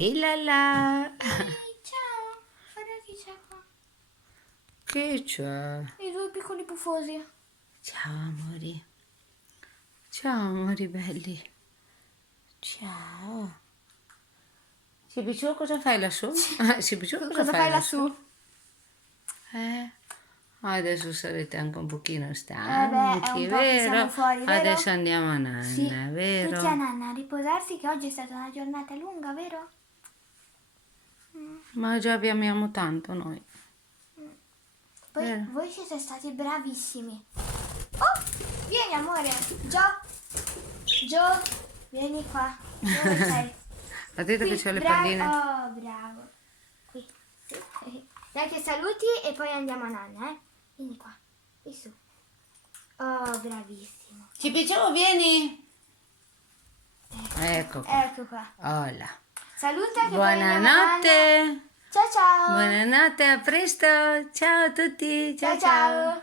Ehi là là. Ehi, ciao! Guarda chi c'è qua. Che c'è? I due piccoli puffosi. Ciao amori. Ciao amori belli. Ciao. Sibiciù, cosa fai lassù? Sibiciù, cosa fai lassù? Adesso sarete anche un pochino beh, è stanchi, un po' che siamo vero? fuori, vero? Adesso andiamo a Sì. nanna, vero? Tutti a nanna, a riposarsi che oggi è stata una giornata lunga, vero? Ma già vi amiamo tanto noi. Poi Vero. voi siete stati bravissimi. Oh, vieni amore. Gio, vieni qua. Dove sei? Vedete che Qui, c'ho le bravo. palline? Oh, bravo. Qui. Sì. Dai che saluti e poi andiamo a nanna, eh? Vieni qua. Qui su. Oh, bravissimo. Sibiciù, vieni! Ecco qua. Ecco qua. Hola. Saluta che poi andiamo a nanna. Buonanotte. Ciao ciao. Buonanotte, a presto. Ciao a tutti. Ciao ciao.